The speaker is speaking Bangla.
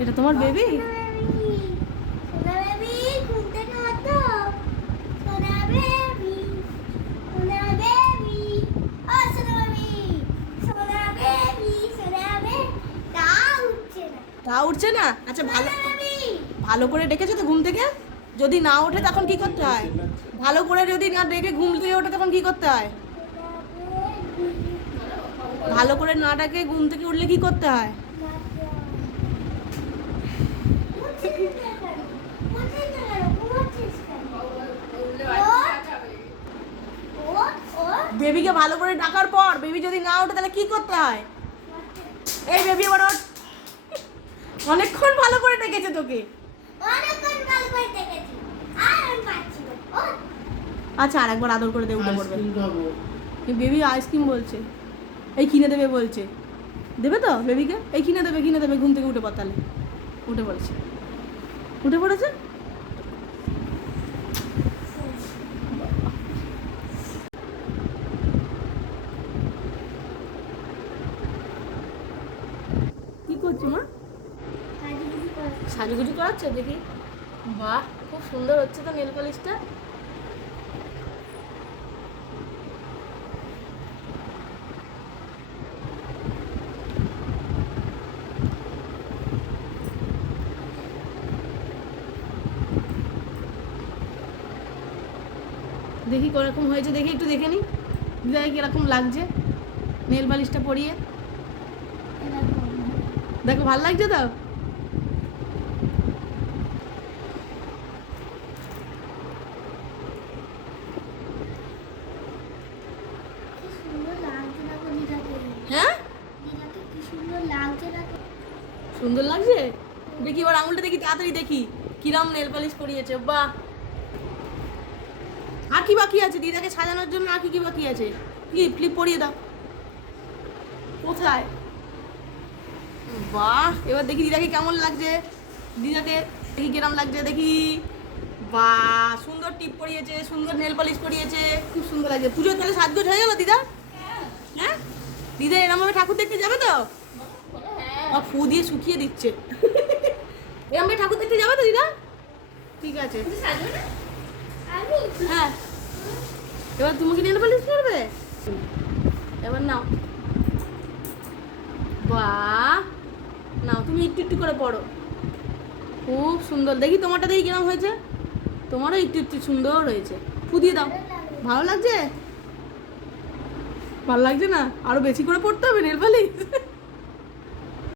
এটা তোমার বেবি? তা উঠছে না? আচ্ছা, ভালো ভালো করে ডেকেছো তো ঘুম থেকে? যদি না ওঠে তখন কি করতে হয়? ভালো করে যদি না ডেকে ঘুম থেকে ওঠে তখন কি করতে হয়? ভালো করে না ডাকে ঘুম থেকে উঠলে কি করতে হয়? বেবিকে ভালো করে ডাকার পর বেবি যদি না ওঠে তাহলে কি করতে হয়? এই বেবি এবার ওঠ। অনেকক্ষণ ভালো করে ডেকেছে তোকে। আচ্ছা, আর একবার আদর করে দে, উঠে পড়বে। বেবি আইসক্রিম বলছে, এই কিনে দেবে বলছে। দেবে তো বেবিকে? এই কিনে দেবে, ঘুম থেকে উঠে পড় তাহলে। উঠে পড়েছে, উঠে পড়েছে। কি করছো মা? সাজুগুজু করাচ্ছে দেখি। বাহ, খুব সুন্দর হচ্ছে তো নেল পলিশটা। দেখি কিরকম হয়েছে, দেখি একটু দেখে নি দিদাকে কিরকম লাগছে নেল পালিশটা পরিয়ে। দেখো ভালো লাগছে তো? হ্যাঁ, সুন্দর লাগছে। দেখি এবার আঙুলটা দেখি, তাড়াতাড়ি দেখি কিরম নেল পালিশ করিয়েছে। বাহ, আর কি বাকি আছে দিদাকে সাজানোর জন্য? আর কি কি বাকি আছে? ক্লিপ পরিয়ে দাও। কোথায়? বাহ, এবার দেখি দিদাকে কেমন লাগছে। দিদাকে দেখি কিরম লাগছে, দেখি। বাহ, সুন্দর টিপ পরিয়েছে, সুন্দর নেল পলিশ করিয়েছে, খুব সুন্দর লাগছে। পুজোর তাহলে সাজগোজ হয়ে গেল দিদা? হ্যাঁ, দিদা এরমভাবে ঠাকুর দেখতে যাবে তো? ফু দিয়ে শুকিয়ে দিচ্ছে। এরমভাবে ঠাকুর দেখতে যাবে তো দিদা? ঠিক আছে। হ্যাঁ, এবার তুমি কি নেল পলিশ করবে? এবার নাও। বাহ, নাও তুমি একটু একটু করে পড়ো। খুব সুন্দর। দেখি তোমারটা দেখি কিরম হয়েছে। তোমারও একটু একটু সুন্দর হয়েছে। ফুদিয়ে দাও। ভালো লাগছে? ভালো লাগছে না? আরো বেশি করে পড়তে হবে নেল পালিশ।